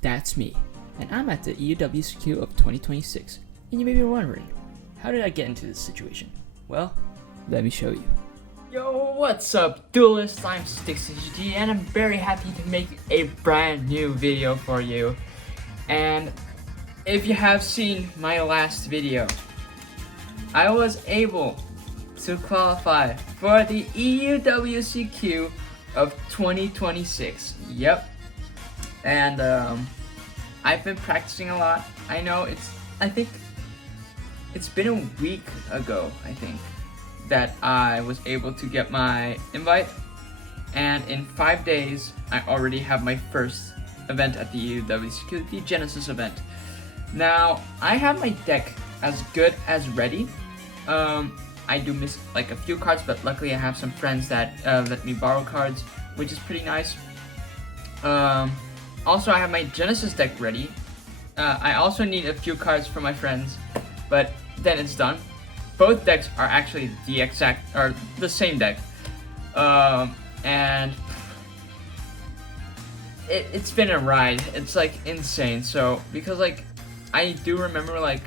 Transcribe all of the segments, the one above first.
That's me, and I'm at the EUWCQ of 2026. And you may be wondering, how did I get into this situation? Well, let me show you. Yo, what's up, Duelist? I'm SticksGG, and I'm very happy to make a brand new video for you. And if you have seen my last video, I was able to qualify for the EUWCQ of 2026. Yep. And I've been practicing a lot. I think it's been a week ago, that I was able to get my invite, and in 5 days I already have my first event at the EWCQ, the Genesis event. Now I have my deck as good as ready. I do miss like a few cards, but luckily I have some friends that let me borrow cards, which is pretty nice. Also, I have my Genesis deck ready. I also need a few cards from my friends, but then it's done. Both decks are actually the same deck, and it's been a ride. It's like insane. So because like I do remember like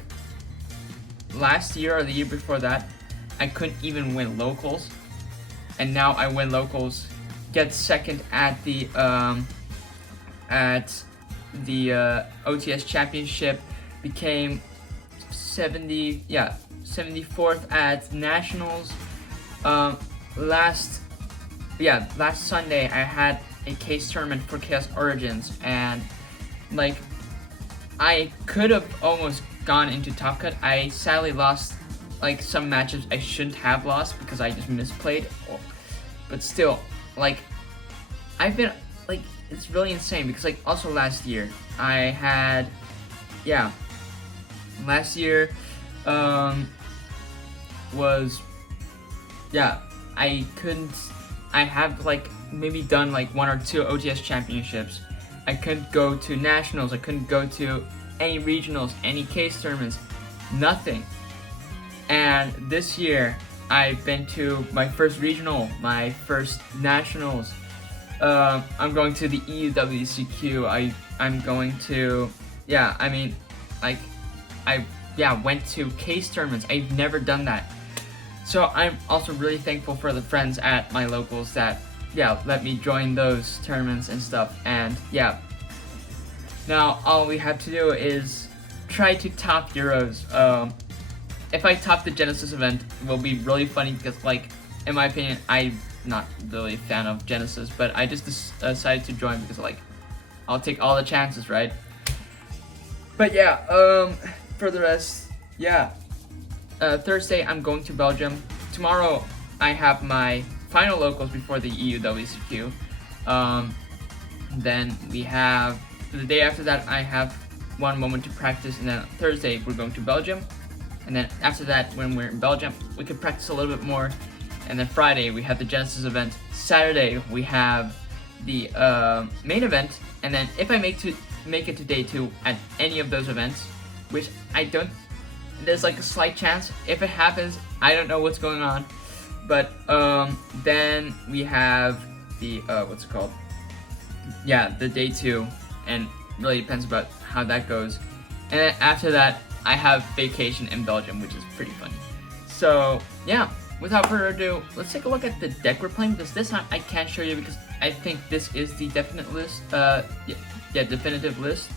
last year or the year before that, I couldn't even win locals, and now I win locals, get second at the OTS championship, became 74th at nationals. Last Sunday I had a case tournament for Chaos Origins, and like I could have almost gone into top cut. I sadly lost like some matches I shouldn't have lost because I just misplayed, but still, like I've been like, it's really insane because like also last year I had I have like maybe done like 1 or 2 OTS championships. I couldn't go to nationals, I couldn't go to any regionals, any case tournaments, nothing. And this year I've been to my first regional, my first nationals. I'm going to the EUWCQ. I'm going to I went to case tournaments. I've never done that. So I'm also really thankful for the friends at my locals that let me join those tournaments and stuff. And now all we have to do is try to top Euros. If I top the Genesis event, it will be really funny because like in my opinion, I'm not really a fan of Genesis, but I just decided to join because like I'll take all the chances, right? But for the rest, Thursday I'm going to Belgium. Tomorrow I have my final locals before the EUWCQ. Then we have the day after that I have 1 moment to practice, and then Thursday we're going to Belgium. And then after that, when we're in Belgium, we can practice a little bit more. And then Friday we have the Genesis event. Saturday we have the main event. And then if I make it to day 2 at any of those events, which I don't, there's like a slight chance. If it happens, I don't know what's going on. But then we have the the day 2, and really depends about how that goes. And then after that, I have vacation in Belgium, which is pretty funny. So without further ado, let's take a look at the deck we're playing, because this time I can't show you because I think this is the definite list. Definitive list.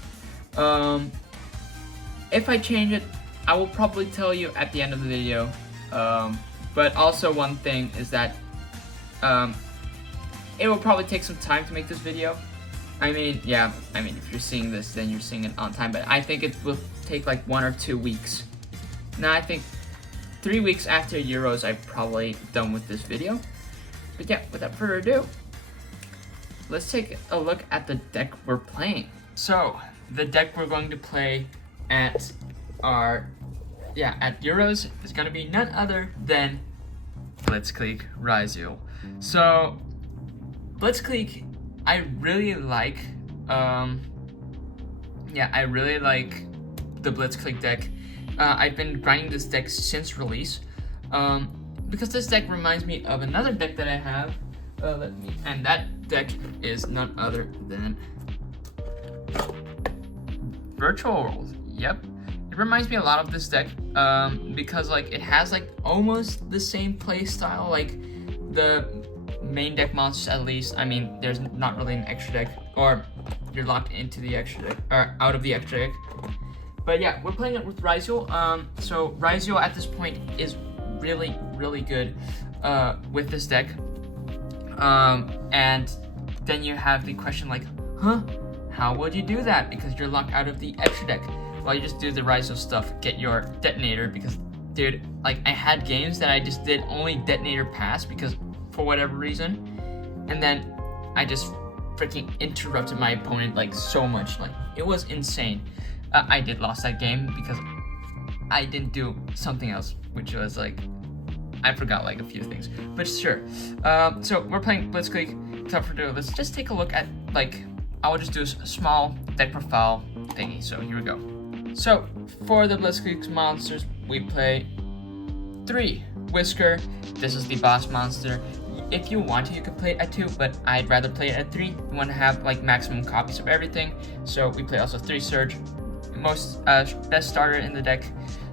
If I change it, I will probably tell you at the end of the video. But also one thing is that it will probably take some time to make this video. I mean, if you're seeing this, then you're seeing it on time, but I think it will take like 1 or 2 weeks. Now I think 3 weeks after Euros, I'm probably done with this video. But without further ado, let's take a look at the deck we're playing. So the deck we're going to play at Euros is going to be none other than Blitzclick Ryzeal. So Blitzclick, I really like the Blitzclick deck. I've been grinding this deck since release, because this deck reminds me of another deck that I have, and that deck is none other than Virtual World. Yep. It reminds me a lot of this deck because like it has like almost the same play style, like the main deck monsters at least. I mean, there's not really an extra deck, or you're locked into the extra deck, or out of the extra deck. But yeah, we're playing it with Ryziel. So Ryziel at this point is really, really good with this deck. And then you have the question like, how would you do that? Because you're locked out of the extra deck. Well, you just do the Ryziel stuff, get your detonator, because dude, like I had games that I just did only detonator pass because for whatever reason, and then I just freaking interrupted my opponent like so much, like it was insane. I did lost that game because I didn't do something else, which was like, I forgot like a few things, but sure. So we're playing Blitzclick. Without further ado, let's just take a look at like, I will just do a small deck profile thingy. So here we go. So for the Blitzclick monsters, we play 3 Whisker. This is the boss monster. If you want to, you can play it at 2, but I'd rather play it at 3. You want to have like maximum copies of everything. So we play also 3 Surge, most best starter in the deck.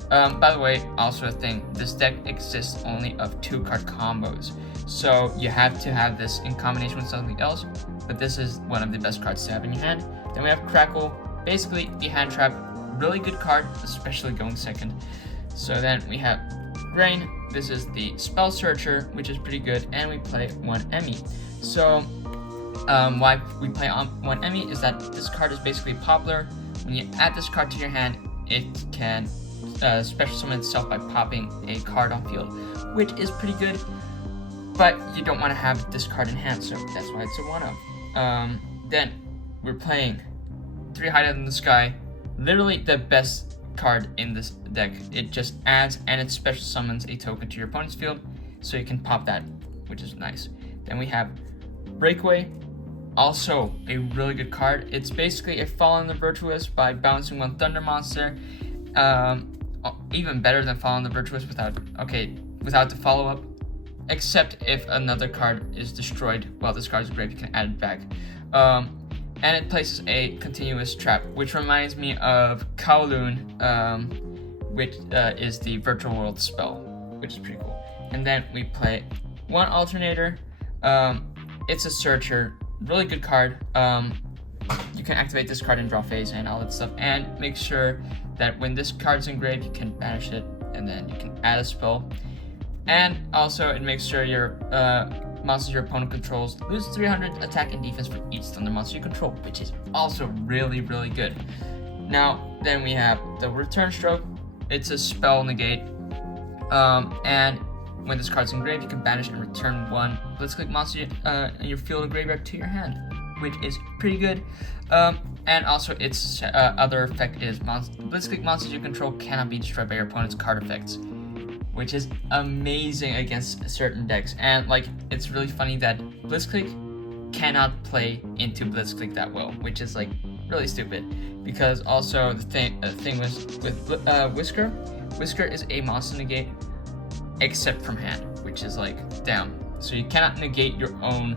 By the way, also a thing, this deck exists only of 2 card combos. So you have to have this in combination with something else, but this is one of the best cards to have in your hand. Then we have Crackle, basically the hand trap, really good card, especially going second. So then we have Grain. This is the Spell Searcher, which is pretty good, and we play 1 Emmy. So why we play on 1 Emmy is that this card is basically Poplar. When you add this card to your hand, it can special summon itself by popping a card on field, which is pretty good, but you don't want to have this card in hand, so that's why it's a 1-of. Then we're playing 3 Hideout in the Sky, literally the best card in this deck. It just adds and it special summons a token to your opponent's field, so you can pop that, which is nice. Then we have Breakaway, also a really good card. It's basically a Fallen the Virtuous by bouncing 1 Thunder monster. Even better than Fallen the Virtuous without the follow-up, except if another card is destroyed while this card is graved, you can add it back. And it places a continuous trap, which reminds me of Kowloon, which is the Virtual World spell, which is pretty cool. And then we play 1 Alternator. It's a Searcher, really good card. You can activate this card in draw phase and all that stuff, and make sure that when this card is engraved, you can banish it, and then you can add a spell. And also, it makes sure your monsters your opponent controls lose 300 attack and defense for each Thunder monster you control, which is also really, really good. Now, then we have the Return Stroke. It's a spell negate, and when this card's engraved, you can banish and return 1 Blitzclick monster in your field or graveyard to your hand, which is pretty good. And also, its other effect is Blitzclick monsters you control cannot be destroyed by your opponent's card effects, which is amazing against certain decks. And like, it's really funny that Blitzclick cannot play into Blitzclick that well, which is like really stupid. Because also the thing was with Whisker. Whisker is a monster negate, except from hand, which is like, damn. So you cannot negate your own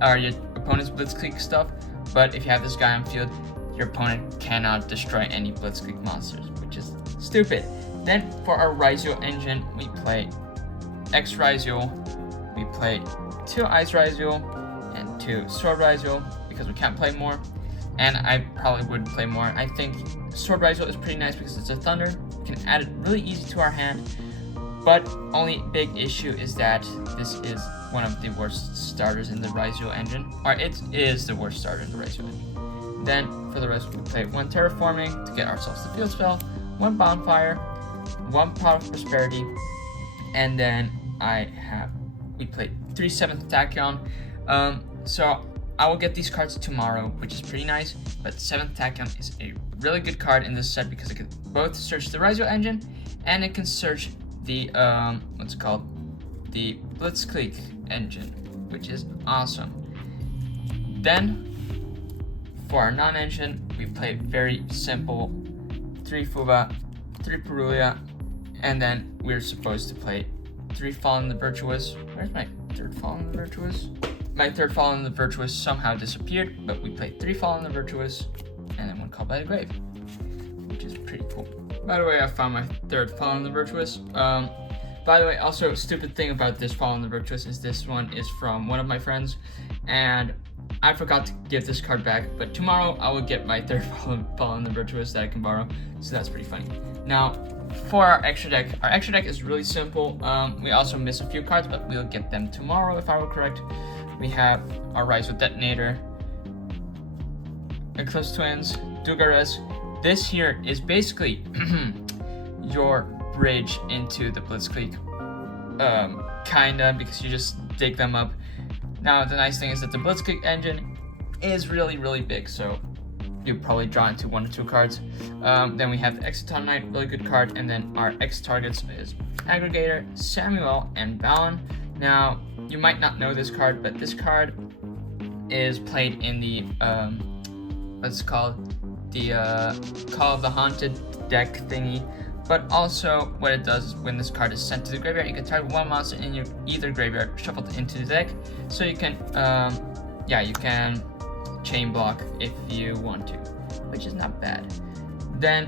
or your opponent's Blitzclick stuff, but if you have this guy on field, your opponent cannot destroy any Blitzclick monsters, which is stupid. Then for our Ryziel engine, we play X Ryziel, we play 2 Ice Ryziel, and 2 Sword Ryziel, because we can't play more, and I probably would play more. I think Sword Ryziel is pretty nice because it's a Thunder, we can add it really easy to our hand, but only big issue is that this is one of the worst starters in the Ryziel engine, or it is the worst starter in the Ryziel engine. Then for the rest, we play 1 Terraforming to get ourselves the field spell, 1 Bonfire, 1 Pot of Prosperity, and then we played 3 7th Tachyon. So I will get these cards tomorrow, which is pretty nice, but 7th Tachyon is a really good card in this set because it can both search the Ryziel engine and it can search the the Blitzclick engine, which is awesome. Then for our non-engine, we played very simple 3 Fuba, 3 Perulia, and then we're supposed to play 3 Fallen the Virtuous. Where's my 3rd Fallen the Virtuous? My 3rd Fallen the Virtuous somehow disappeared, but we played 3 Fallen the Virtuous, and then 1 Call by the Grave. cool. By the way, I found my third Fallen the Virtuous. By the way, also stupid thing about this Fallen the Virtuous is this one is from one of my friends, and I forgot to give this card back, but tomorrow I will get my third Fallen the Virtuous that I can borrow, so that's pretty funny. Now, for our extra deck is really simple. We also miss a few cards, but we'll get them tomorrow if I were correct. We have our Rise with Detonator, Eclipse Twins, Duelist. This here is basically your bridge into the Blitzclick, kinda, because you just dig them up. Now the nice thing is that the Blitzclick engine is really big, so you probably draw into 1 or 2 cards. Then we have the Exciton Knight, really good card, and then our X targets is Aggregator, Samuel, and Balon. Now you might not know this card, but this card is played in the what's it called, the Call of the Haunted deck thingy. But also, what it does is when this card is sent to the graveyard, you can target 1 monster in your either graveyard shuffled into the deck. So you can, you can chain block if you want to, which is not bad. Then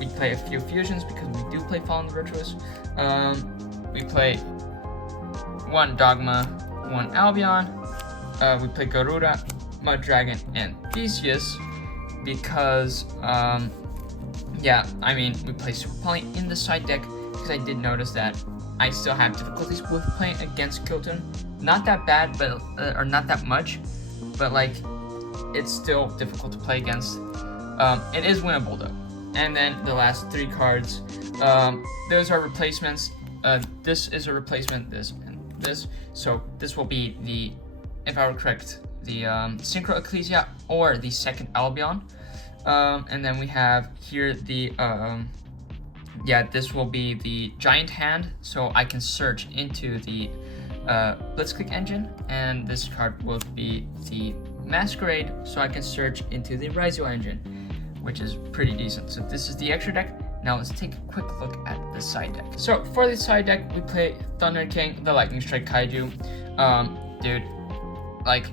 we play a few fusions because we do play Fallen the Virtuous. We play 1 Dogma, 1 Albion. We play Garuda, Mud Dragon, and Theseus because we play Super Poly in the side deck because I did notice that I still have difficulties with playing against Kilton. Not that bad, but or not that much, but like it's still difficult to play against. It is winnable though. And then the last 3 cards, those are replacements. This is a replacement, this and this. So this will be the, if I were correct, the Synchro Ecclesia or the second Albion. And then we have here the, this will be the Giant Hand, so I can search into the Blitzclick engine, and this card will be the Masquerade, so I can search into the Rizio engine, which is pretty decent. So this is the extra deck. Now let's take a quick look at the side deck. So for the side deck, we play Thunder King, the Lightning Strike Kaiju. Dude, like,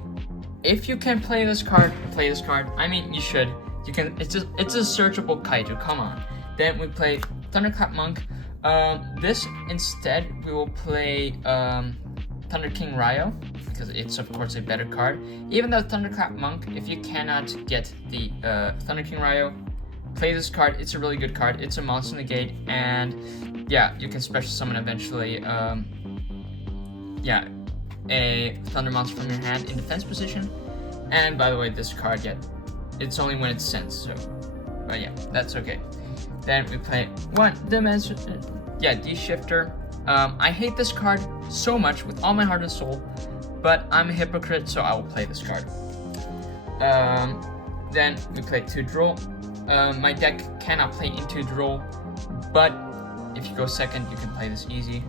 if you can play this card, play this card. I mean, you should. You can. It's a searchable Kaiju. Come on. Then we play Thunderclap Monk. This instead we will play Thunder King Ryo because it's of course a better card. Even though Thunderclap Monk, if you cannot get the Thunder King Ryo, play this card. It's a really good card. It's a monster negate, and yeah, you can special summon eventually. A thunder monster from your hand in defense position. And by the way, this card, it's only when it's sent, so, but yeah, that's okay. Then we play 1 Dimension, D-Shifter. I hate this card so much with all my heart and soul, but I'm a hypocrite, so I will play this card. Then we play 2 Droll. My deck cannot play into Droll, but if you go second, you can play this easy.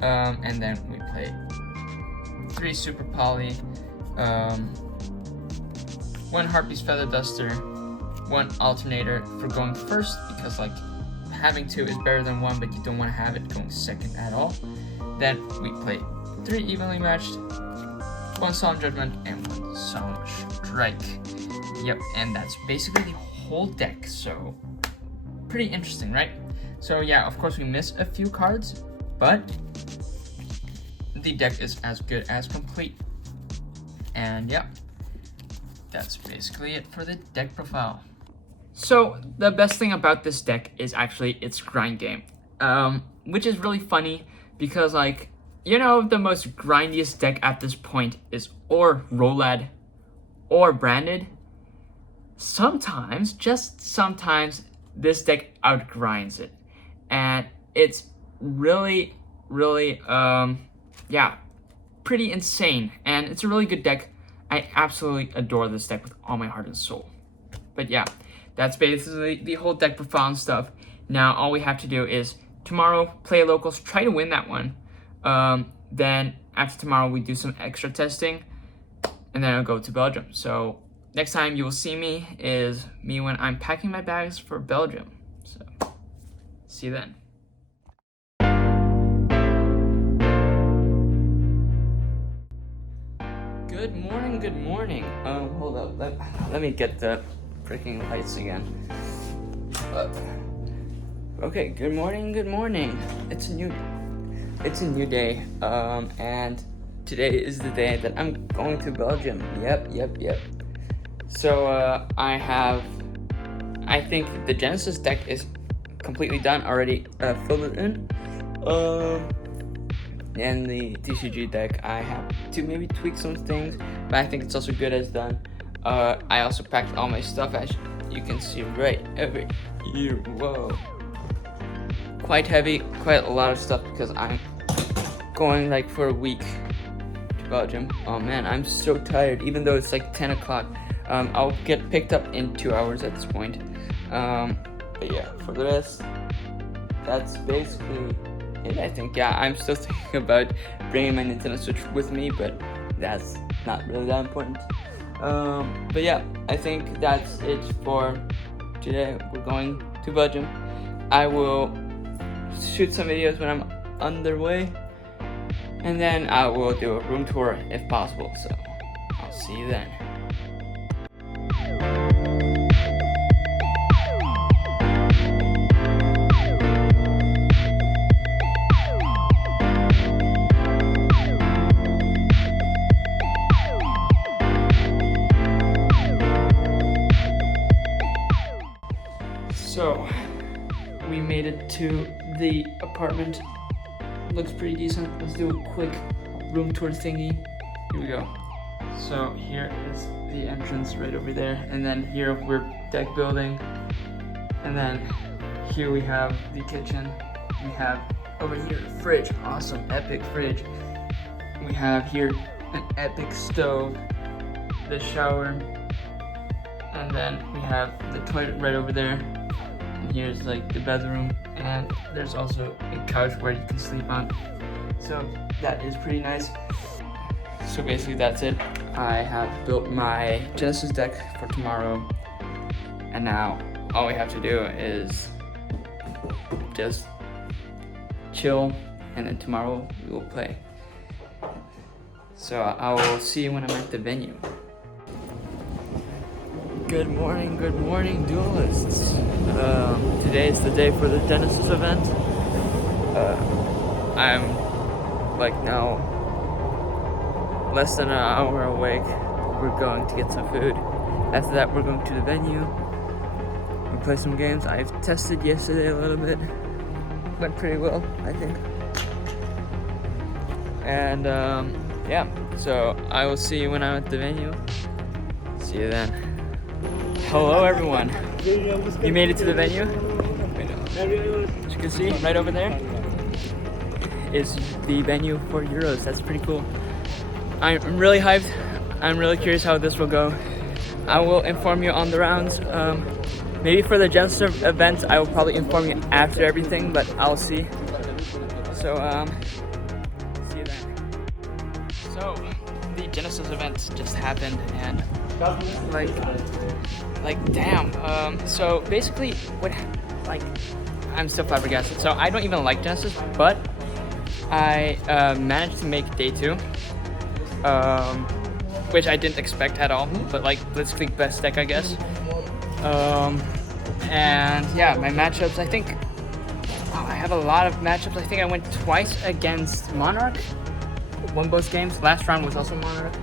And then we play 3 Super Poly, 1 Harpy's Feather Duster, 1 Alternator for going first, because like having 2 is better than 1, but you don't want to have it going second at all. Then we play 3 Evenly Matched, 1 Solemn Judgment, and 1 Solemn Strike. Yep, and that's basically the whole deck, so pretty interesting, right? So yeah, of course we miss a few cards, but the deck is as good as complete. And yeah, that's basically it for the deck profile. So the best thing about this deck is actually its grind game, which is really funny because, like, you know, the most grindiest deck at this point is or Rolad or Branded. Sometimes, just sometimes, this deck outgrinds it, and it's really pretty insane, and it's a really good deck. I absolutely adore this deck with all my heart and soul. But yeah, that's basically the whole deck profile and stuff. Now all we have to do is tomorrow play locals, try to win that one. Then after tomorrow we do some extra testing, and then I'll go to Belgium. So next time you will see me is me when I'm packing my bags for Belgium. So see you then. Good morning. Hold up. Let me get the freaking lights again. Okay, good morning, good morning. It's a new day. And today is the day that I'm going to Belgium. Yep. So, I think the Genesis deck is completely done already, filled it in. And the TCG deck, I have to maybe tweak some things, but I think it's also good as done. I also packed all my stuff, as you can see right over here. Whoa. Quite heavy, quite a lot of stuff, because I'm going like for a week to Belgium. Oh man, I'm so tired, even though it's like 10 o'clock. I'll get picked up in 2 hours at this point. But yeah, for the rest, that's basically it, I think. Yeah, I'm still thinking about bringing my Nintendo Switch with me, but that's not really that important. But yeah, I think that's it for today. We're going to Belgium. I will shoot some videos when I'm underway, and then I will do a room tour if possible. So I'll see you then. So we made it to the apartment. Looks pretty decent. Let's do a quick room tour thingy. Here we go. So here is the entrance right over there, and then here we're deck building, and then here we have the kitchen. We have over here the fridge, awesome, epic fridge. We have here an epic stove, the shower, and then we have the toilet right over there. And here's like the bedroom, and there's also a couch where you can sleep on. So that is pretty nice. So basically that's it. I have built my Genesis deck for tomorrow, and now all we have to do is just chill, and then tomorrow we will play. So I will see you when I'm at the venue. Good morning, duelists. Today is the day for the Genesis event. I'm like now less than an hour awake. We're going to get some food. After that, we're going to the venue. We'll play some games. I've tested yesterday a little bit. Went pretty well, I think. And yeah, so I will see you when I'm at the venue. See you then. Hello everyone. You made it to the venue. As you can see, right over there is the venue for Euros. That's pretty cool. I'm really hyped. I'm really curious how this will go. I will inform you on the rounds. Maybe for the Genesis event, I will probably inform you after everything, but I'll see. So, see you then. So, the Genesis event just happened, and like damn. So basically, I'm still flabbergasted. So I don't even like Genesis, but I managed to make day 2. Which I didn't expect at all, but like Blitzclick best deck, I guess. And yeah, my matchups, I think I have a lot of matchups. I think I went twice against Monarch, won both games. Last round was also Monarch.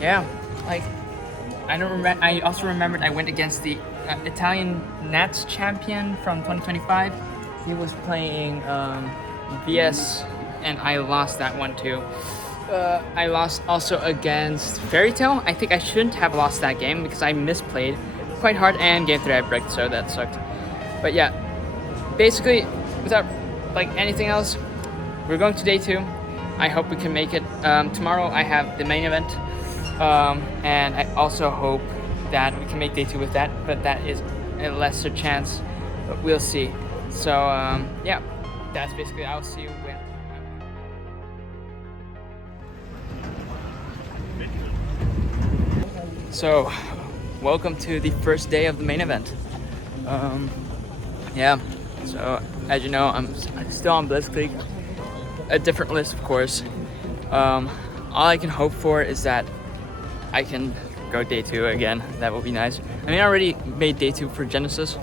Yeah, like I don't remember. I also remembered I went against the Italian Nats champion from 2025. He was playing VS, and I lost that one too. I lost also against Fairy Tale. I think I shouldn't have lost that game because I misplayed quite hard, and game 3 I bricked, so that sucked. But yeah, basically, without like anything else, we're going to day 2. I hope we can make it. Tomorrow I have the main event, and I also hope that we can make day 2 with that, but that is a lesser chance, but we'll see. So yeah, that's basically, I'll see you when. So, welcome to the first day of the main event. Yeah, so as you know, I'm still on Blitzclick, a different list of course. All I can hope for is that I can go day 2 again. That would be nice. I mean, I already made day 2 for Genesis,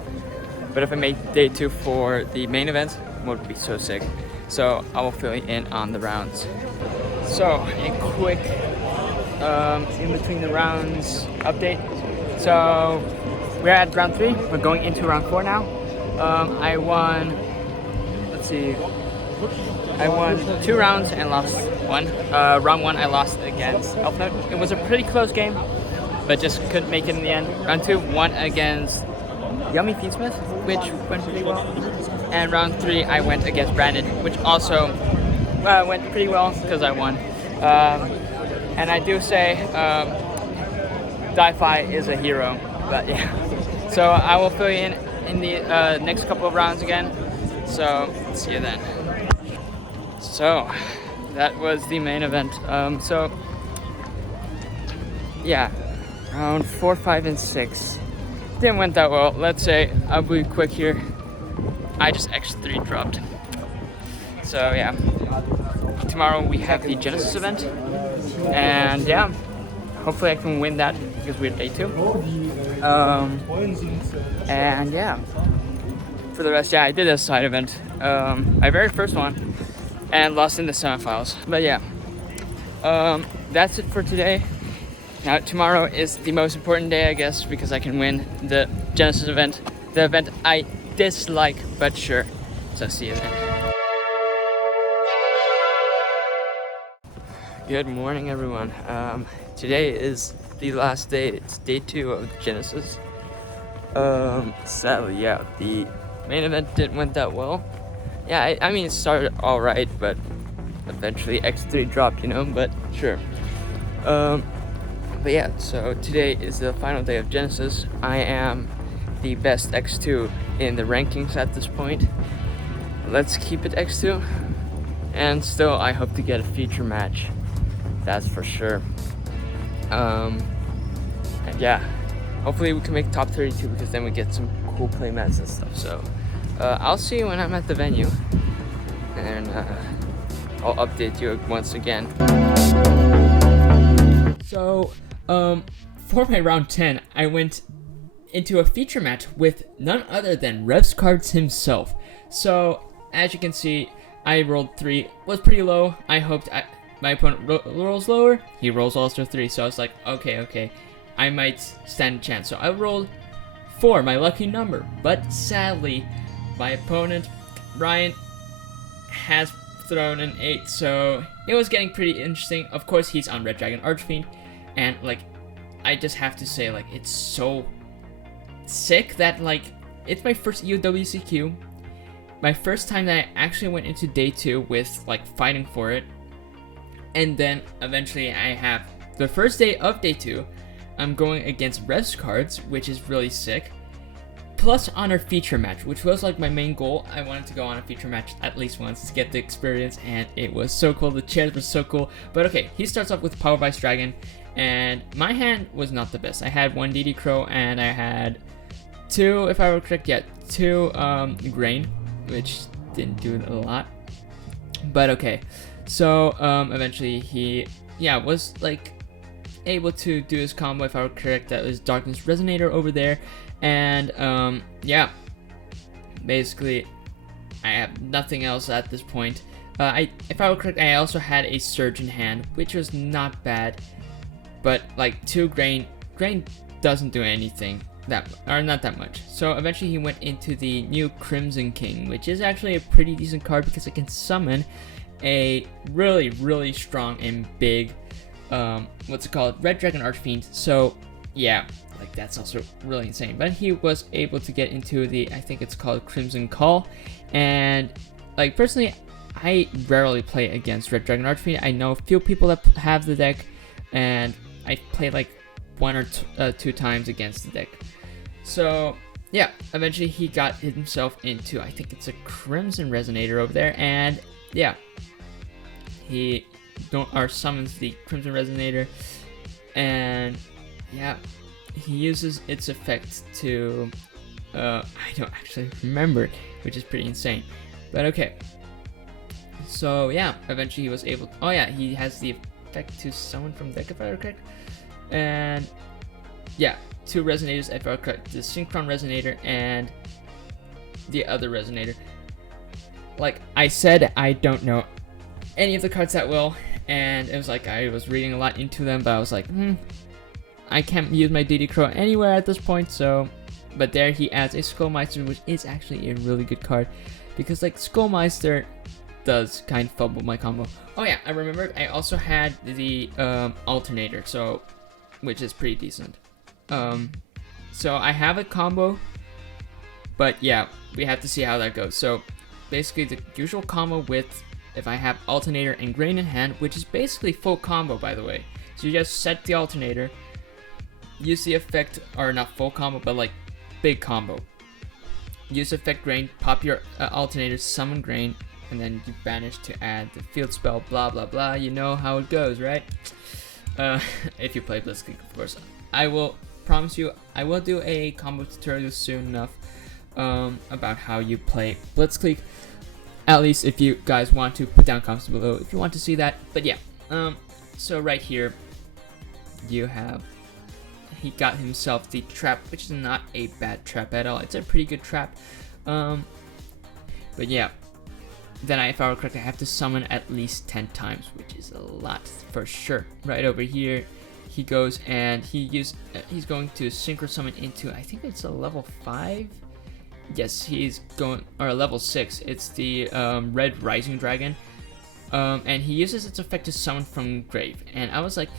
But if I made day 2 for the main event, it would be so sick. So I will fill you in on the rounds. So a quick in between the rounds update. So we're at round 3. We're going into round 4 now. I won. Let's see. I won 2 rounds and lost 1. Round 1 I lost against Elfnote. It was a pretty close game, but just couldn't make it in the end. Round 2 won against Yummy Feedsmith, which went pretty well. And round 3 I went against Brandon, which also went pretty well because I won. And I do say Di-Fi is a hero, but yeah. So I will fill you in the next couple of rounds again. So see you then. So that was the main event. So yeah, round 4, 5, and 6 didn't went that well. Let's say I'll be quick here. I just X3 dropped. So yeah, tomorrow we have the Genesis event, and yeah, hopefully I can win that because we're day 2. And yeah, for the rest, yeah, I did a side event, my very first one, and lost in the semifinals. But yeah, that's it for today. Now tomorrow is the most important day, I guess, because I can win the Genesis event, the event I dislike, but sure. So see you then. Good morning, everyone. Today is the last day. It's day 2 of Genesis. Sadly, yeah, the main event didn't went that well. Yeah, I mean, it started all right, but eventually X3 dropped, you know. But sure. But yeah, so today is the final day of Genesis. I am the best X2 in the rankings at this point. Let's keep it X2. And still, I hope to get a feature match. That's for sure. And yeah, hopefully we can make top 32 because then we get some cool playmats and stuff. So I'll see you when I'm at the venue. And I'll update you once again. So, for my round 10, I went into a feature match with none other than RevsCards himself. So, as you can see, I rolled 3, was pretty low. I hoped my opponent rolls lower. He rolls also 3, so I was like, okay, I might stand a chance. So I rolled 4, my lucky number. But sadly, my opponent, Ryan, has thrown an 8, so it was getting pretty interesting. Of course, he's on Red Dragon Archfiend, and like, I just have to say, like, it's so sick that, like, it's my first EUWCQ, my first time that I actually went into day 2 with, like, fighting for it, and then eventually I have the first day of day 2, I'm going against RevsCards, which is really sick, plus on our feature match, which was like my main goal. I wanted to go on a feature match at least once to get the experience, and it was so cool. The chairs were so cool. But okay, he starts off with Power Vice Dragon, and my hand was not the best. I had 1 DD Crow, and I had 2, if I were correct, yeah, 2 Grain, which didn't do a lot. But okay, so eventually he, yeah, was like able to do his combo, if I were correct. That was Darkness Resonator over there. And yeah, basically I have nothing else at this point. If I were correct, I also had a Surge in hand, which was not bad, but like 2 Grain doesn't do anything not that much. So eventually he went into the new Crimson King, which is actually a pretty decent card because it can summon a really strong and big Red Dragon Archfiend. So yeah, like, that's also really insane. But he was able to get into the, I think it's called Crimson Call, and like, personally, I rarely play against Red Dragon Archfiend. I know a few people that have the deck, and I played like 1 or 2 times against the deck. So yeah, eventually he got himself into, I think it's a Crimson Resonator over there, and yeah, he summons the Crimson Resonator, and yeah, he uses its effect to, I don't actually remember, which is pretty insane, but okay. So yeah, eventually he was able to, oh yeah, he has the effect to summon from deck, if I recall correct, and yeah, 2 Resonators, if I recall correct, the Synchron Resonator, and the other resonator. Like I said, I don't know any of the cards that well, and it was like I was reading a lot into them, but I was like, I can't use my DD Crow anywhere at this point, so. But there he adds a Skullmeister, which is actually a really good card, because like Skullmeister does kind of fumble my combo. Oh yeah, I remembered I also had the alternator, so which is pretty decent. So I have a combo, but yeah, we have to see how that goes. So basically the usual combo with, if I have alternator and grain in hand, which is basically full combo by the way. So you just set the alternator, use the effect, or not full combo, but like big combo. Use effect grain, pop your alternator, summon grain, and then you banish to add the field spell, blah blah blah. You know how it goes, right? If you play Blitzclick, of course. I will promise you, I will do a combo tutorial soon enough about how you play Blitzclick. At least if you guys want to, put down comments below if you want to see that. But yeah, so right here, you have, he got himself the trap, which is not a bad trap at all. It's a pretty good trap. But yeah, then if I were correct, I have to summon at least 10 times, which is a lot for sure. Right over here, he goes and he's going to synchro summon into, I think it's a level 5. Yes, he's going, or level 6. It's the red rising dragon. And he uses its effect to summon from grave. And I was like,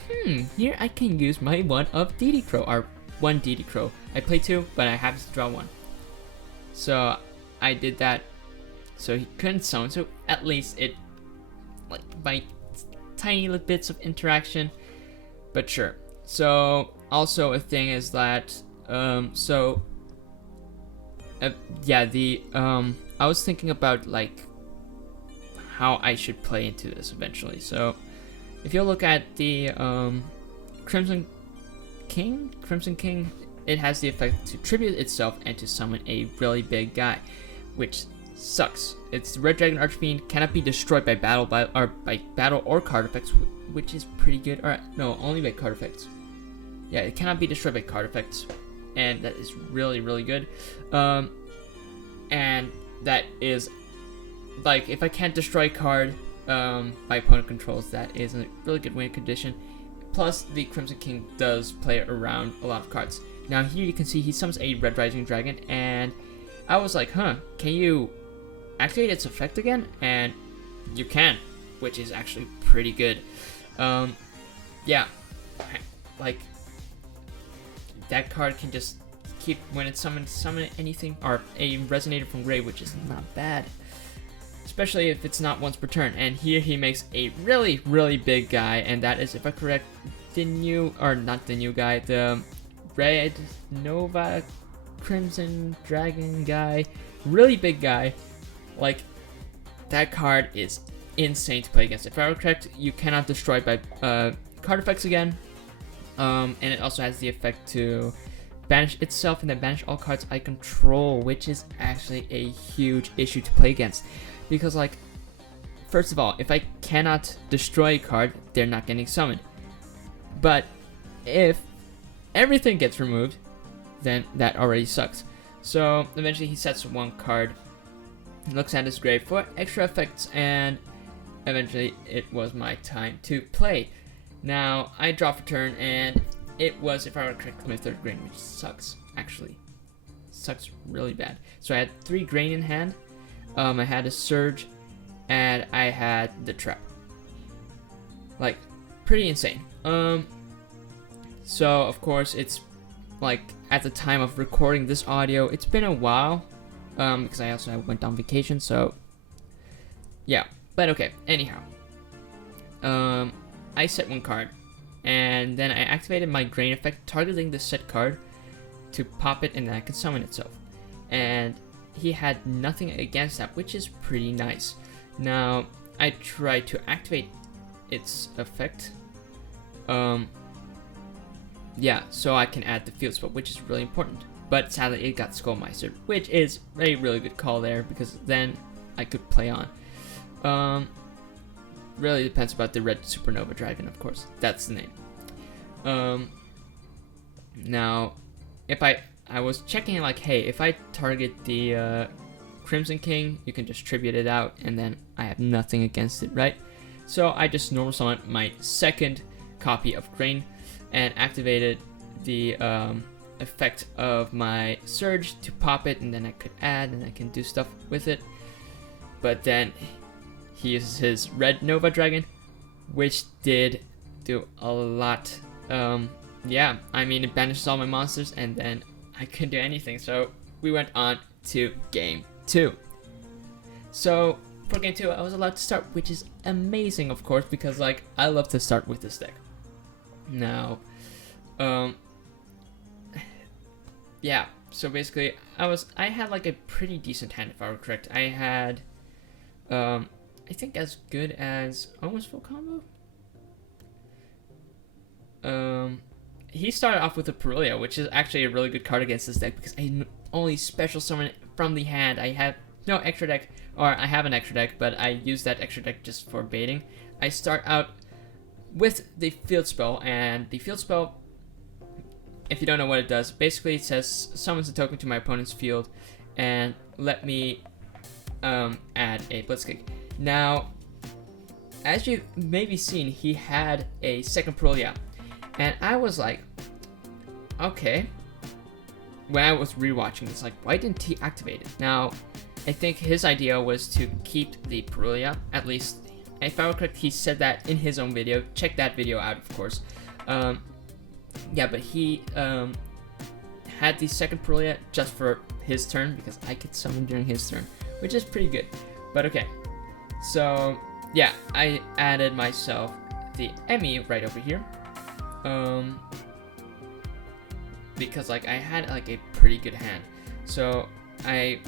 here I can use my one of DD Crow, or one DD Crow. I play 2, but I have to draw 1. So I did that. So he couldn't summon, so at least it, like, by tiny little bits of interaction, but sure. So also a thing is that, I was thinking about like how I should play into this eventually. So if you look at the Crimson King, it has the effect to tribute itself and to summon a really big guy, which sucks. It's the Red Dragon Archfiend, cannot be destroyed by battle or card effects, which is pretty good. Or no, only by card effects. Yeah, it cannot be destroyed by card effects, and that is really, really good. And that is, like, if I can't destroy a card my opponent controls, that is a really good win condition. Plus, the Crimson King does play around a lot of cards. Now here you can see he summons a Red Rising Dragon, and I was like, can you activate its effect again? And you can, which is actually pretty good. Yeah, like, that card can just keep, when it's summoned, summon anything, or a resonator from grave, which is not bad. Especially if it's not once per turn. And here he makes a really, really big guy, and that is, if I correct, the new, or not the new guy, the Red Nova Crimson Dragon guy. Really big guy. Like, that card is insane to play against. If I were correct, you cannot destroy by card effects again. And it also has the effect to banish itself and then banish all cards I control, which is actually a huge issue to play against. Because, like, first of all, if I cannot destroy a card, they're not getting summoned. But if everything gets removed, then that already sucks. So eventually he sets one card, looks at his grave for extra effects, and eventually it was my time to play. Now I draw for turn, and it was, if I were correct, my third grain, which sucks, actually. Sucks really bad. So I had 3 grain in hand, I had a surge, and I had the trap. Like, pretty insane. So of course it's, like, at the time of recording this audio, it's been a while, because I also went on vacation, so yeah. But okay, anyhow, I set one card, and then I activated my grain effect, targeting the set card to pop it, and then I can summon itself. And he had nothing against that, which is pretty nice. Now I tried to activate its effect, yeah, so I can add the field spell, which is really important. But sadly, it got Skullmeister, which is a really good call there, because then I could play on. Really depends about the Red Supernova Dragon, of course. That's the name. Now, if I was checking, like, hey, if I target the Crimson King, you can just tribute it out, and then I have nothing against it, right? So I just normal summon my second copy of Grain and activated the effect of my Surge to pop it, and then I could add and I can do stuff with it. But then he uses his red Nova Dragon, which did do a lot. Yeah, I mean, it banishes all my monsters, and then I couldn't do anything. So we went on to game 2. So for game 2, I was allowed to start, which is amazing, of course, because like I love to start with this deck. Now, yeah. So basically, I had like a pretty decent hand, if I were correct. I had, I think as good as almost full combo. He started off with a Perulia, which is actually a really good card against this deck because I only special summon it from the hand. I have no extra deck, or I have an extra deck, but I use that extra deck just for baiting. I start out with the Field Spell, and the Field Spell, if you don't know what it does, basically it says summons a token to my opponent's field and let me add a Blitzclick. Now, as you've maybe seen, he had a second Perulia, and I was like, okay. When I was rewatching this, like, why didn't he activate it? Now, I think his idea was to keep the Perulia, at least, if I were correct, he said that in his own video. Check that video out, of course. Yeah, but he had the second Perulia just for his turn, because I could summon during his turn, which is pretty good. But okay, so yeah, I added myself the Emmy right over here. Because like I had like a pretty good hand, so I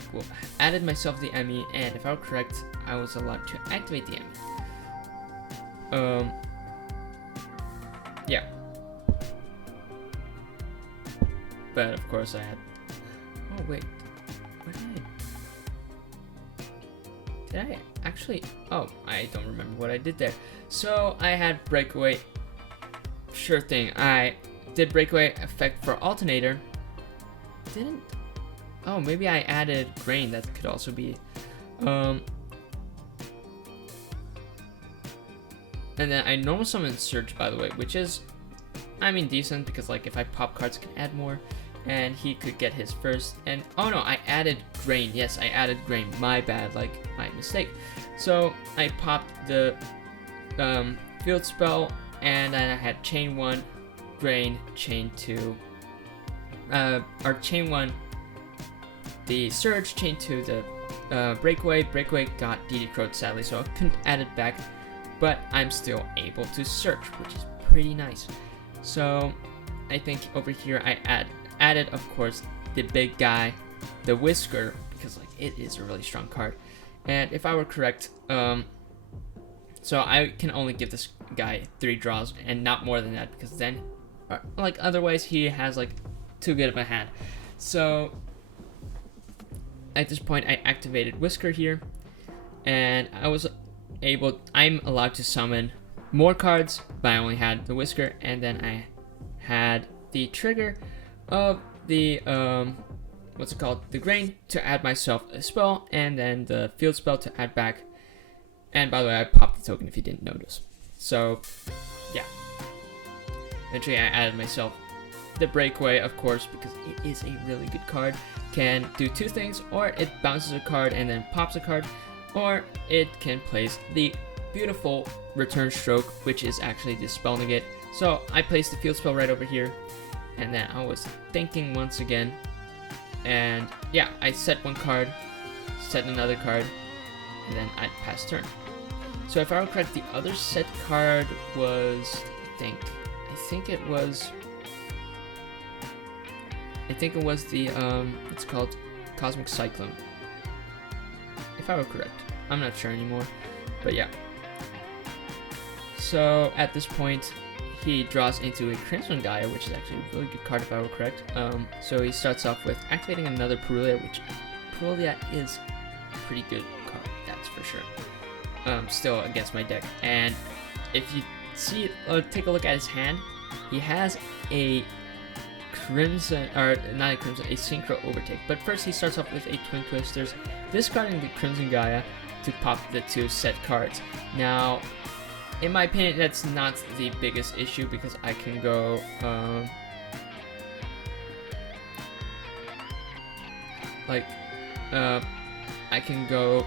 added myself the Emmy, and if I were correct, I was allowed to activate the Emmy. Yeah, but of course I had. Oh wait, what did I actually? Oh, I don't remember what I did there. So I had Breakaway. Sure thing. I did Breakaway effect for Alternator. Didn't. Oh, maybe I added Grain. That could also be. And then I normal summon Surge, by the way, which is, I mean, decent because like if I pop cards, I can add more, and he could get his first. And oh no, I added Grain. Yes, I added Grain. My bad, like my mistake. So I popped the Field Spell, and then I had Chain 1, Grain, Chain 2, or Chain 1, the Surge, Chain 2, the Breakaway. Breakaway got DD Crowed, sadly, so I couldn't add it back, but I'm still able to search, which is pretty nice. So I think over here I added, of course, the big guy, the Whisker, because like it is a really strong card. And if I were correct, so I can only give this guy 3 draws and not more than that, because then, like, otherwise he has like too good of a hand. So at this point I activated Whisker here, and I'm allowed to summon more cards, but I only had the Whisker, and then I had the trigger of the what's it called, the Grain, to add myself a spell, and then the Field Spell to add back. And by the way, I popped the token if you didn't notice. So yeah, eventually I added myself the Breakaway, of course, because it is a really good card. Can do 2 things, or it bounces a card and then pops a card, or it can place the beautiful Return Stroke, which is actually the spell negate. So I placed the Field Spell right over here, and then I was thinking once again, and yeah, I set 1 card, set another card, and then I'd pass turn. So if I were correct, the other set card was, I think it was the it's called Cosmic Cyclone, if I were correct. I'm not sure anymore, but yeah. So at this point, he draws into a Crimson Gaia, which is actually a really good card if I were correct. So he starts off with activating another Perulia, which Perulia is a pretty good card, that's for sure. Still against my deck. And if you see it, take a look at his hand, he has a Crimson, or not a Crimson, a Synchro Overtake. But first he starts off with a Twin Twisters, discarding the Crimson Gaia to pop the 2 set cards. Now, in my opinion, that's not the biggest issue because I can go I can go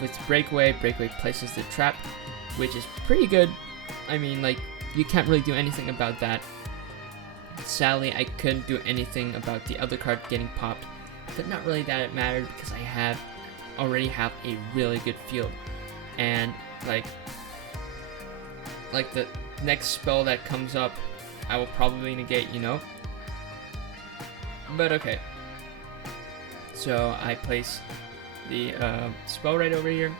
with Breakaway. Breakaway places the trap, which is pretty good. I mean, like, you can't really do anything about that. Sadly, I couldn't do anything about the other card getting popped, but not really that it mattered because I already have a really good field. And like the next spell that comes up, I will probably negate, you know. But okay. So I place the spell right over here,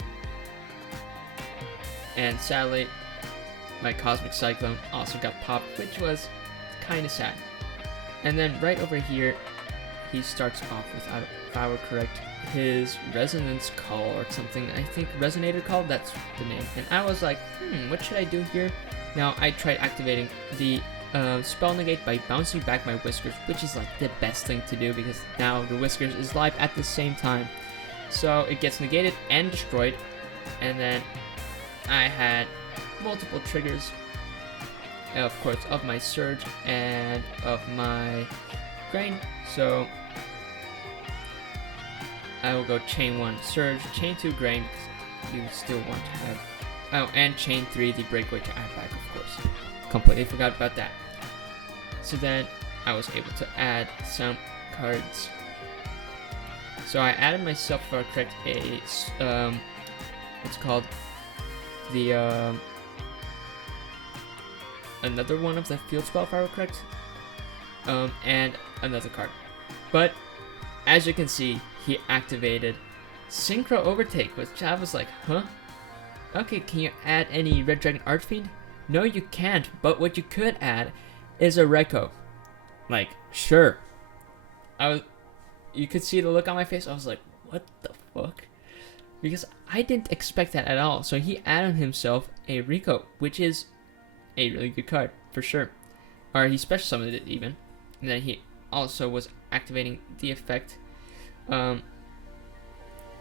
and sadly, my Cosmic Cyclone also got popped, which was kind of sad. And then right over here, he starts off without, if I were correct, his Resonance Call or something. I think Resonator Call, that's the name. And I was like, what should I do here? Now I tried activating the spell negate by bouncing back my Whiskers, which is like the best thing to do because now the Whiskers is live at the same time. So it gets negated and destroyed, and then I had multiple triggers, of course, of my Surge and of my Grain. So I will go chain 1 Surge, chain 2 Grain, because you still want to have, oh, and chain 3 the Breakaway to add back, of course. Completely forgot about that. So then I was able to add some cards. So I added myself, if I correct, a what's called the another one of the field spell, if I were correct, and another card. But as you can see, he activated Synchro Overtake, which I was like, huh? Okay, can you add any Red Dragon Archfiend? No, you can't, but what you could add is a Reiko. Like, sure. You could see the look on my face. I was like, what the fuck? Because I didn't expect that at all. So he added himself a Rico, which is a really good card, for sure. Or he special summoned it even. And then he also was activating the effect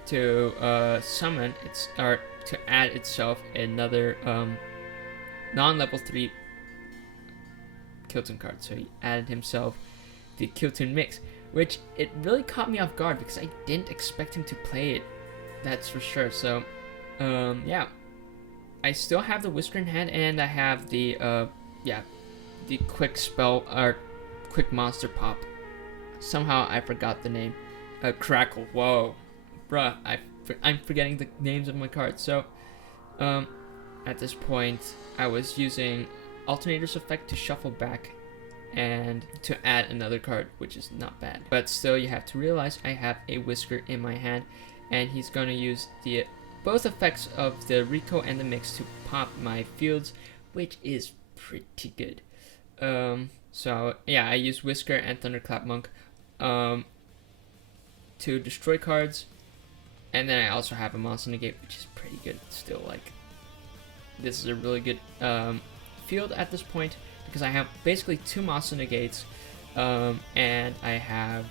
to summon its, or to add itself another non-level 3 Kilton card. So he added himself the Kilton Mix, which it really caught me off guard because I didn't expect him to play it. That's for sure. So yeah, I still have the Whisker in hand, and I have the the quick spell or quick monster pop. Somehow I forgot the name. Crackle. Whoa, bruh, I'm forgetting the names of my cards. So at this point, I was using Alternator's effect to shuffle back and to add another card, which is not bad. But still, you have to realize I have a Whisker in my hand, and he's going to use the both effects of the Rico and the Mix to pop my fields, which is pretty good. So yeah, I use Whisker and Thunderclap Monk to destroy cards, and then I also have a Monster Negate, which is pretty good still. Like, this is a really good field at this point because I have basically 2 Monster Negates, and I have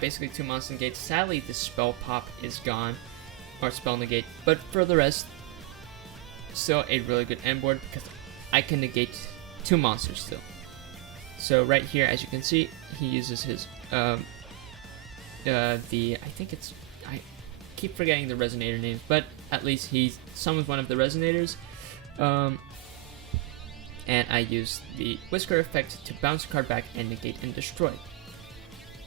basically 2 Monster Negates. Sadly, the spell pop is gone, or spell negate, but for the rest, still a really good end board because I can negate 2 monsters still. So right here, as you can see, he uses his I think it's, I keep forgetting the resonator names, but at least he summons one of the resonators, and I use the Whisker effect to bounce a card back and negate and destroy.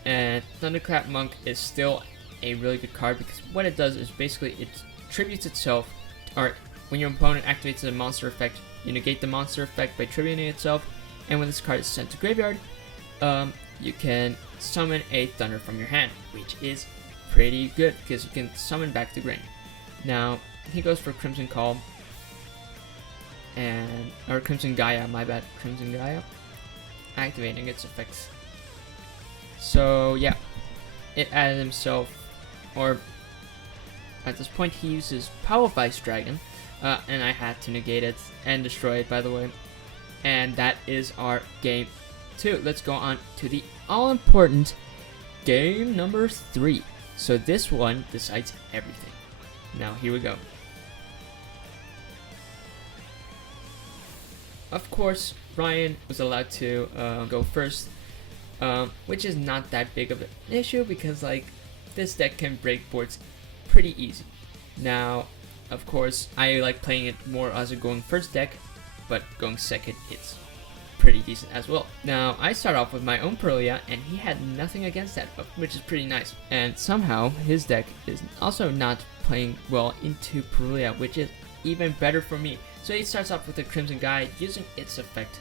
And Thunderclap Monk is still a really good card because what it does is basically it tributes itself, or when your opponent activates a monster effect, you negate the monster effect by tributing itself, and when this card is sent to graveyard, you can summon a Thunder from your hand, which is pretty good because you can summon back the Grain. Now, he goes for Crimson Call, or Crimson Gaia, my bad, Crimson Gaia, activating its effects. So yeah, it added himself, or at this point he uses Power Vice Dragon, and I had to negate it and destroy it, by the way. And that is our game 2. Let's go on to the all-important game number 3. So this one decides everything. Now here we go. Of course, Ryan was allowed to go first, which is not that big of an issue because like this deck can break boards pretty easy. Now, of course, I like playing it more as a going first deck, but going second it's pretty decent as well. Now, I start off with my own Pearlia, and he had nothing against that, which is pretty nice. And somehow, his deck is also not playing well into Pearlia, which is even better for me. So he starts off with the Crimson Guy, using its effect.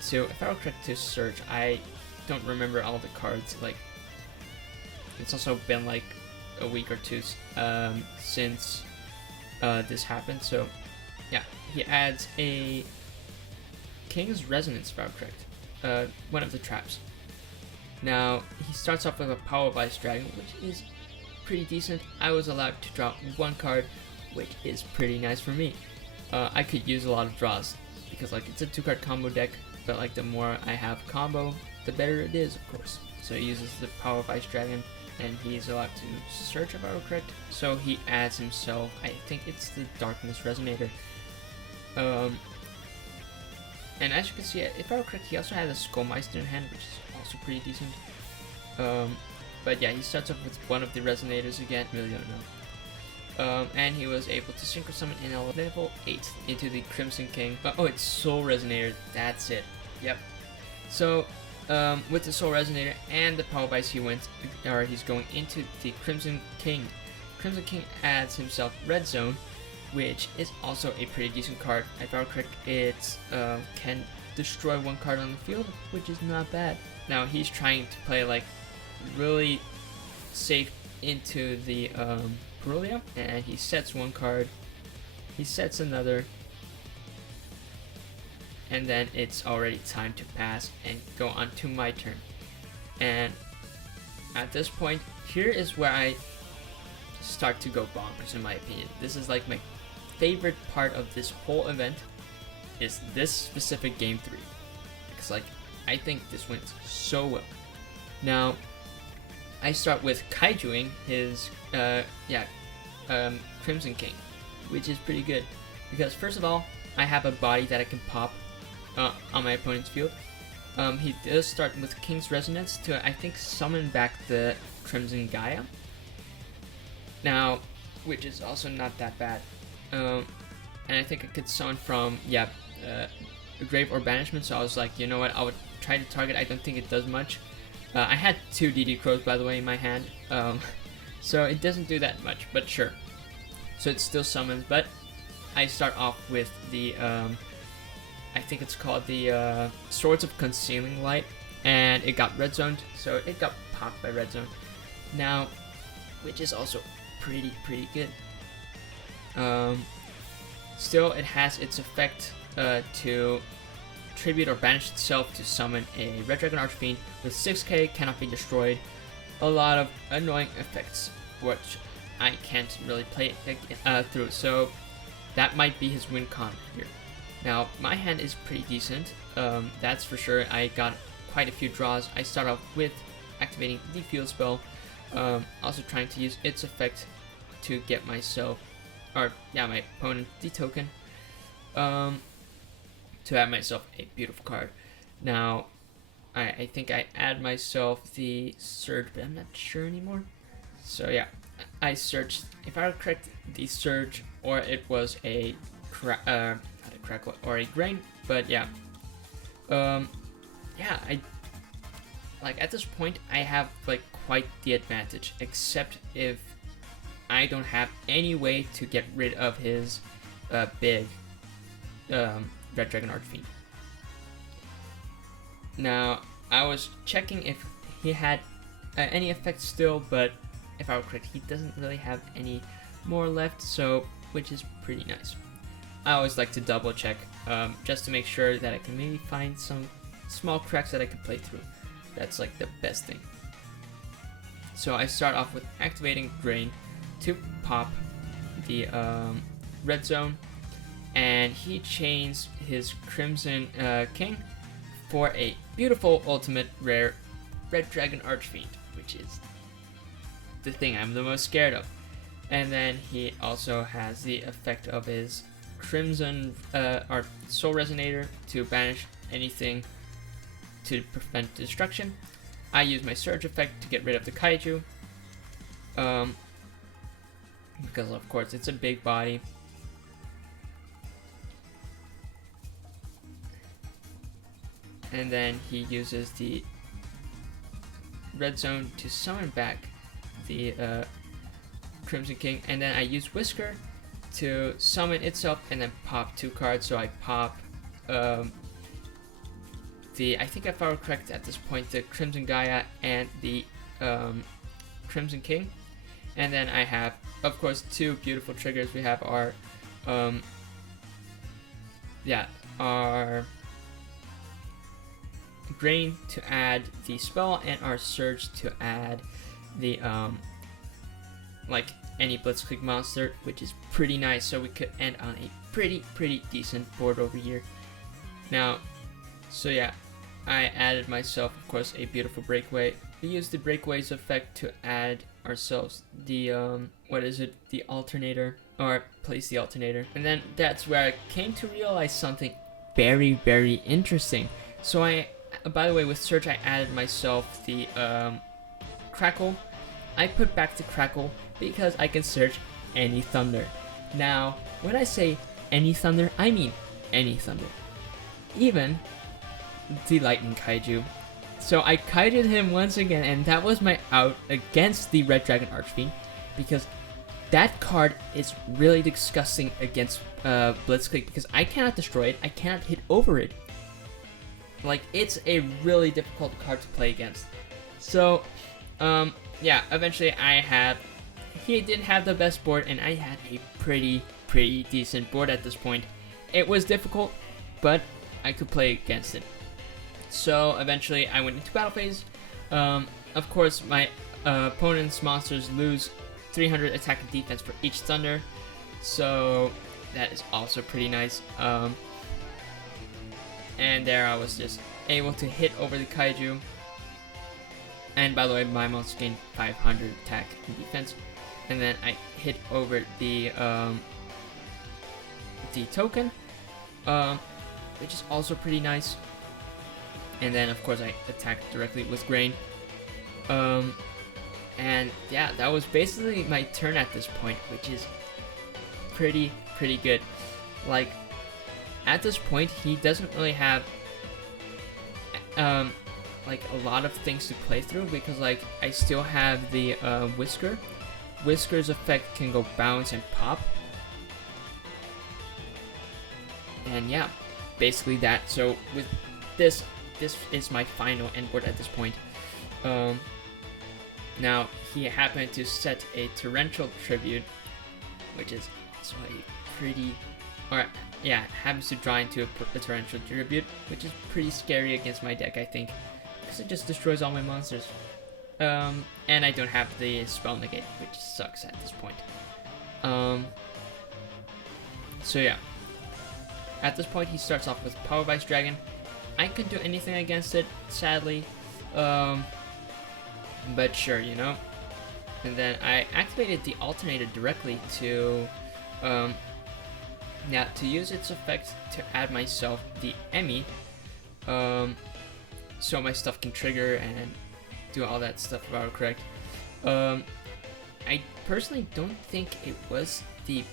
So if I were correct to search, I don't remember all the cards. Like, it's also been like a week or two since this happened. So yeah, he adds a King's Resonance, if I'm correct, one of the traps. Now, he starts off with a Power Vice Dragon, which is pretty decent. I was allowed to draw one card, which is pretty nice for me. I could use a lot of draws, because like it's a 2-card combo deck, but like the more I have combo, the better it is, of course. So he uses the Power Vice Dragon, and he's allowed to search, if I were correct. So he adds himself, I think it's the Darkness Resonator. And as you can see, if I were correct, he also had a Skullmeister in hand, which is also pretty decent. But yeah, he starts off with one of the Resonators again, really don't know. And he was able to Synchro Summon in a level 8 into the Crimson King. Oh, it's Soul Resonator, that's it. Yep. So, with the Soul Resonator and the Power Vice, he's going into the Crimson King. Crimson King adds himself Red Zone, which is also a pretty decent card. If I were correct, it can destroy one card on the field, which is not bad. Now he's trying to play like really safe into the Pearlia, and he sets one card, he sets another, and then it's already time to pass and go on to my turn. And at this point, here is where I start to go bonkers, in my opinion. This is like my favorite part of this whole event, is this specific game 3, because like I think this went so well. Now I start with kaijuing his Crimson King, which is pretty good because first of all, I have a body that I can pop on my opponent's field. He does start with King's Resonance to, I think, summon back the Crimson Gaia. Now, which is also not that bad. And I think I could summon from, Grave or Banishment, so I was like, you know what, I would try to target. I don't think it does much. I had 2 DD Crows, by the way, in my hand, so it doesn't do that much, but sure. So it still summons, but I start off with the, I think it's called the Swords of Concealing Light, and it got Red Zoned, so it got popped by Red Zone. Now, which is also pretty good. Still, it has its effect to tribute or banish itself to summon a Red Dragon Archfiend with 6k, cannot be destroyed. A lot of annoying effects, which I can't really play through, so that might be his win con here. Now, my hand is pretty decent, that's for sure. I got quite a few draws. I start off with activating the Field Spell, also trying to use its effect to get myself, my opponent the token, to add myself a beautiful card. Now, I think I add myself the Surge, but I'm not sure anymore. So yeah, I searched, if I were correct, the Surge, or it was a not a Crackle, or a Grain, but yeah. I like at this point I have like quite the advantage, except if I don't have any way to get rid of his big Red Dragon Archfiend. Now, I was checking if he had any effects still, but if I were correct, he doesn't really have any more left, so which is pretty nice. I always like to double check just to make sure that I can maybe find some small cracks that I can play through. That's like the best thing. So I start off with activating Drain to pop the Red Zone, and he chains his Crimson King for a beautiful ultimate rare Red Dragon Archfiend, which is the thing I'm the most scared of. And then he also has the effect of his Crimson or Soul Resonator to banish anything to prevent destruction. I use my Surge effect to get rid of the Kaiju, because of course it's a big body. And then he uses the Red Zone to summon back the Crimson King, and then I use Whisker to summon itself and then pop 2 cards. So I pop I think if I were correct at this point, the Crimson Gaia and the Crimson King. And then I have, of course, 2 beautiful triggers. We have our Grain to add the spell, and our Surge to add the like any Blitzclick monster, which is pretty nice. So we could end on a pretty decent board over here. Now, so yeah, I added myself, of course, a beautiful Breakaway. We used the Breakaway's effect to add ourselves the the alternator, or place the alternator. And then that's where I came to realize something very interesting. So by the way, with Surge I added myself the Crackle. I put back the Crackle because I can search any Thunder. Now, when I say any Thunder, I mean any Thunder. Even the Lightning Kaiju. So I Kaiju'd him once again, and that was my out against the Red Dragon Archfiend, because that card is really disgusting against Blitzclick, because I cannot destroy it, I cannot hit over it. Like, it's a really difficult card to play against. So, yeah, eventually he didn't have the best board, and I had a pretty decent board at this point. It was difficult, but I could play against it. So eventually I went into battle phase. Of course, my opponent's monsters lose 300 attack and defense for each Thunder, so that is also pretty nice. And there I was just able to hit over the Kaiju. And by the way, my monster gained 500 attack and defense. And then I hit over the token, which is also pretty nice. And then of course I attacked directly with Grain. And yeah, that was basically my turn at this point, which is pretty good. Like, at this point he doesn't really have like a lot of things to play through, because like I still have the Whisker. Whisker's effect can go bounce and pop. And yeah, basically that. So with this is my final end board at this point. Now he happened to set a Torrential Tribute, which is also a pretty, or yeah, happens to draw into a Torrential Tribute, which is pretty scary against my deck, I think, because it just destroys all my monsters. And I don't have the Spell Negate, which sucks at this point. So yeah, at this point he starts off with Power Vice Dragon. I couldn't do anything against it, sadly, but sure, you know. And then I activated the Alternator directly to to use its effect to add myself the Emmy, so my stuff can trigger and do all that stuff, if I were correct. I personally don't think it was the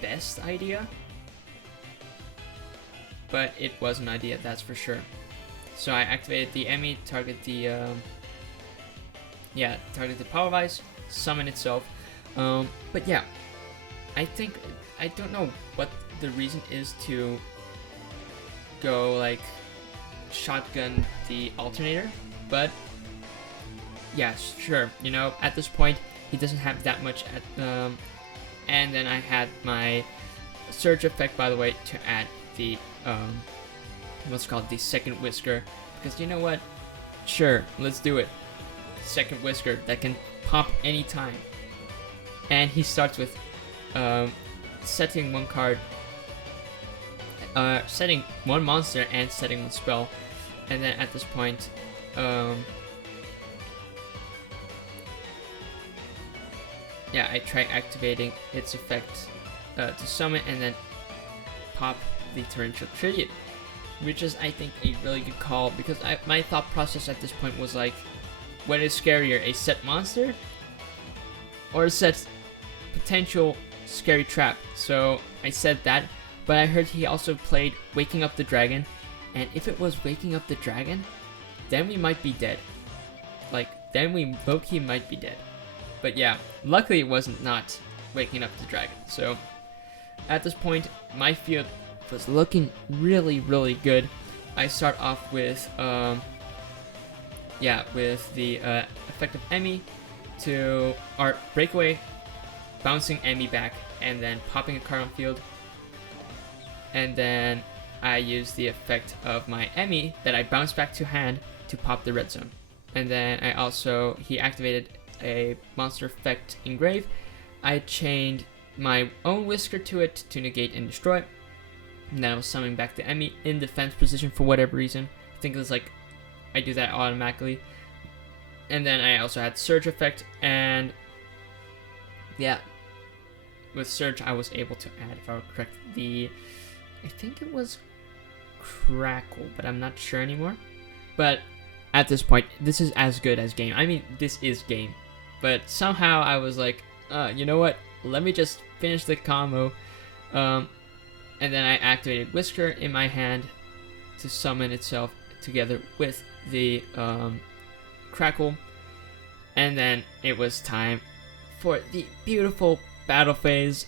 best idea, but it was an idea, that's for sure. So I activated the Emmy, target the Power Vice, summon itself. But yeah, I don't know what the reason is to go like shotgun the Alternator, but yeah, sure, you know, at this point he doesn't have that much and then I had my Surge effect, by the way, to add the what's called the second Whisker, because you know what, sure, let's do it. Second Whisker that can pop anytime. And he starts with setting one card setting one monster and setting one spell, and then at this point, yeah, I try activating its effect to summon and then pop the Torrential Tribute, which is, I think, a really good call, because my thought process at this point was like, what is scarier, a set monster or a set potential scary trap? So I said that, but I heard he also played Waking Up the Dragon, and if it was Waking Up the Dragon, then we might be dead. Like, then we low-key might be dead. But yeah, luckily it wasn't not Waking Up the Dragon. So at this point, my field was looking really, really good. I start off with with the effective Emmy to art breakaway, bouncing Emmy back, and then popping a card on field. And then I use the effect of my Emmy that I bounce back to hand to pop the red zone. And then he activated a monster effect Engrave. I chained my own Whisker to it to negate and destroy. And then I was summoning back the Emmy in defense position for whatever reason. I think it's like I do that automatically. And then I also had Surge effect, and yeah, with Surge I was able to add, if I were correct, I think it was Crackle, but I'm not sure anymore. But at this point, this is as good as game. I mean, this is game. But somehow I was like, you know what? Let me just finish the combo. And then I activated Whisker in my hand to summon itself together with the Crackle. And then it was time for the beautiful battle phase.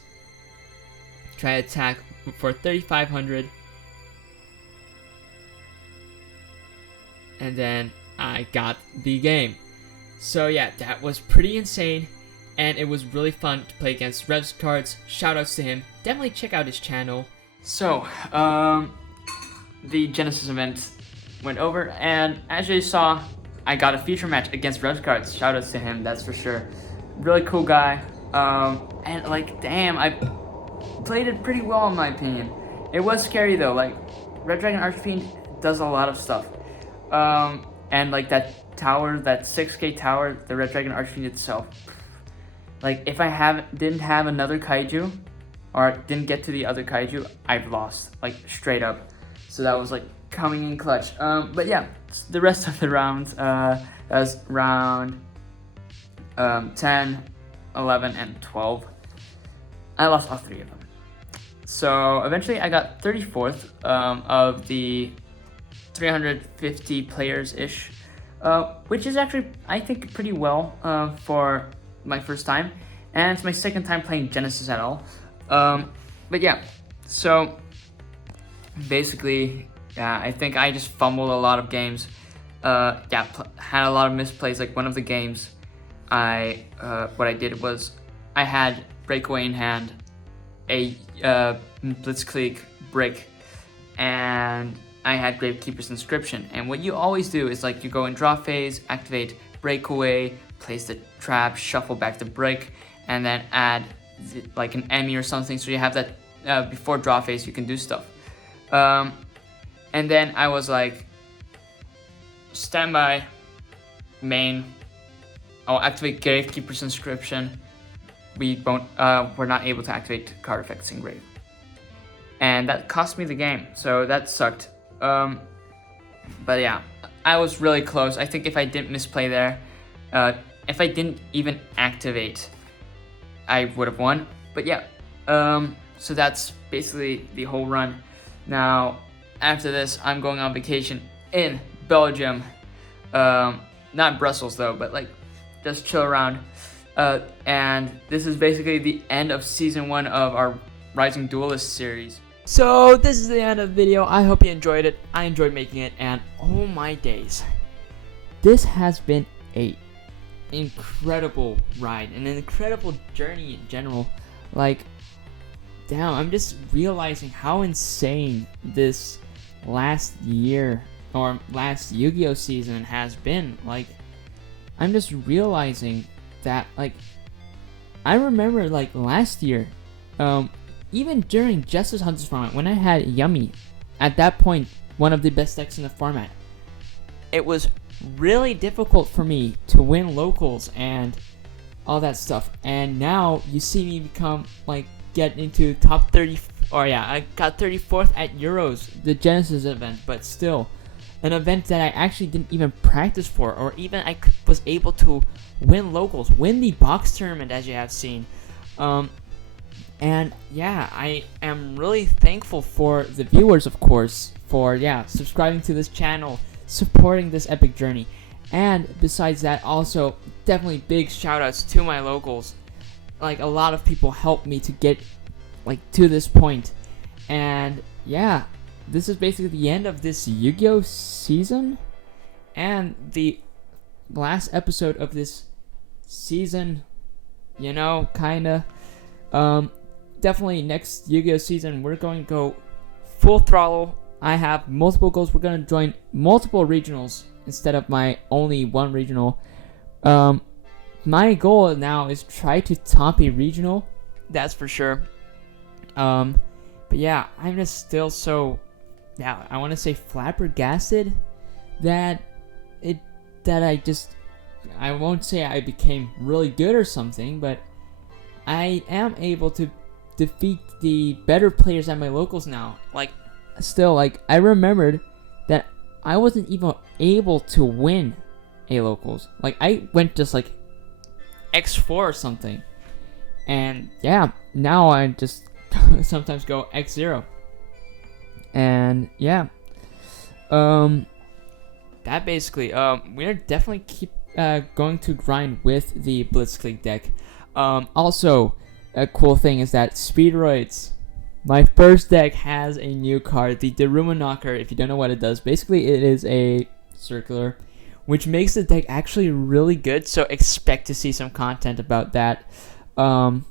Try attack for 3,500. And then I got the game. So yeah, that was pretty insane. And it was really fun to play against Rev's cards. Shoutouts to him. Definitely check out his channel. So, the Genesis event went over, and as you saw, I got a feature match against Rev's cards. Shoutouts to him, that's for sure. Really cool guy. And like, damn, I played it pretty well in my opinion. It was scary though. Like, Red Dragon Archfiend does a lot of stuff. And like that tower, that 6k tower, the Red Dragon Archfiend itself. Like, if I didn't have another kaiju, or didn't get to the other kaiju, I've lost, like, straight up. So that was like coming in clutch. But yeah, the rest of the rounds, that was round 10, 11, and 12. I lost all 3 of them. So eventually I got 34th of the 350 players-ish, which is actually, I think, pretty well for my first time, and it's my second time playing Genesis at all. But yeah, so basically, yeah, I think I just fumbled a lot of games. Had a lot of misplays. Like, one of the games, what I did was I had breakaway in hand, a Blitzclick break, and I had Gravekeeper's Inscription. And what you always do is, like, you go in draw phase, activate breakaway, place the trap, shuffle back the break, and then add like an Emmy or something, so you have that before draw phase you can do stuff. And then I was like, standby, main, I'll activate Gravekeeper's Inscription. We're not able to activate card effects in Grave. And that cost me the game, so that sucked. But yeah, I was really close. I think if I didn't misplay there, if I didn't even activate, I would have won. But yeah, so that's basically the whole run. Now, after this, I'm going on vacation in Belgium. Not Brussels though, but like just chill around. And this is basically the end of season 1 of our Rising Duelist series. So this is the end of the video. I hope you enjoyed it. I enjoyed making it, and oh my days, this has been a incredible ride, an incredible journey in general. Like, damn, I'm just realizing how insane this last year or last Yu-Gi-Oh season has been. Like, I'm just realizing that, like, I remember like last year, even during Justice Hunters format, when I had Yummy, at that point, one of the best decks in the format, it was really difficult for me to win locals and all that stuff. And now you see me become like get into top 30, or yeah, I got 34th at Euros, the Genesis event, but still an event that I actually didn't even practice for, or even was able to win locals, win the box tournament, as you have seen. And yeah, I am really thankful for the viewers, of course, for subscribing to this channel, supporting this epic journey. And besides that, also definitely big shoutouts to my locals. Like, a lot of people helped me to get like to this point. And yeah, this is basically the end of this Yu-Gi-Oh season and the last episode of this season, you know, kinda. Definitely next Yu-Gi-Oh season we're going to go full throttle. I have multiple goals. We're going to join multiple regionals instead of my only one regional. My goal now is try to top a regional, that's for sure. But yeah, I'm just still so, I want to say flabbergasted that I won't say I became really good or something, but I am able to defeat the better players at my locals now. Like, still, like, I remembered that I wasn't even able to win a locals. Like, I went just like X4 or something, and yeah, now I just sometimes go X0. And yeah, that basically, we're definitely keep going to grind with the Blitzclick deck. Also, a cool thing is that Speedroids, my first deck, has a new card, the Daruma Knocker. If you don't know what it does, basically it is a circular, which makes the deck actually really good, so expect to see some content about that. And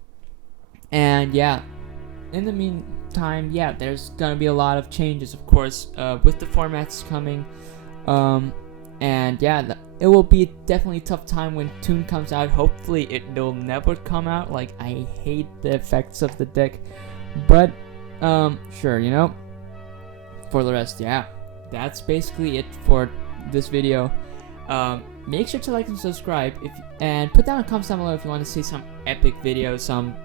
yeah, in the meantime, yeah, there's gonna be a lot of changes, of course, with the formats coming. And yeah, it will be definitely a tough time when Toon comes out. Hopefully it'll never come out. Like, I hate the effects of the deck, but sure, you know. For the rest, yeah, that's basically it for this video. Make sure to like and subscribe, and put down a comment down below if you want to see some epic videos, some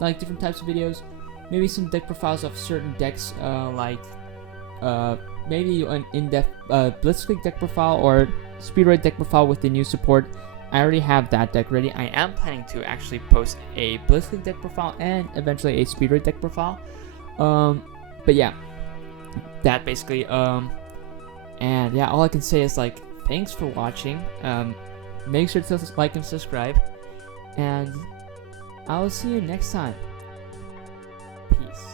like different types of videos, maybe some deck profiles of certain decks, maybe an in-depth Blitzclick deck profile or Speedroid deck profile with the new support. I already have that deck ready. I am planning to actually post a Blitzclick deck profile and eventually a Speedroid deck profile. But yeah, that basically, and yeah, all I can say is, like, thanks for watching. Make sure to like and subscribe, and I will see you next time. Peace.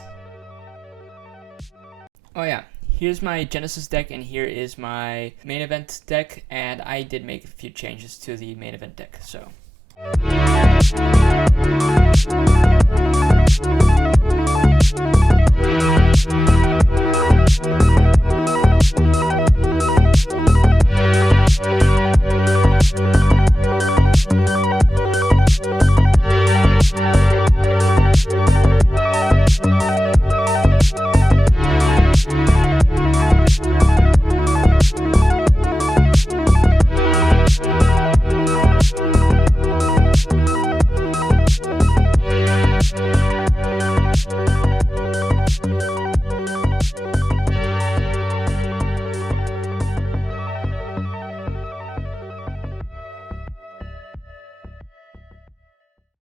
Oh yeah, here's my Genesis deck, and here is my main event deck, and I did make a few changes to the main event deck, so.